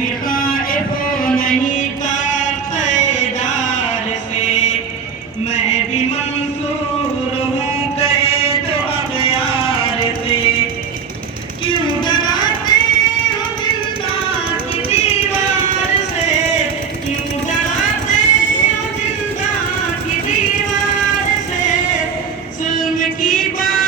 بھی خائف نہیں قیدار سے، میں بھی منصور ہوں قید و اغیار سے۔ کیوں ڈراتے ہو زندان کی دیوار سے، کیوں ڈراتے ہو زندان کی دیوار سے، ظلم کی بات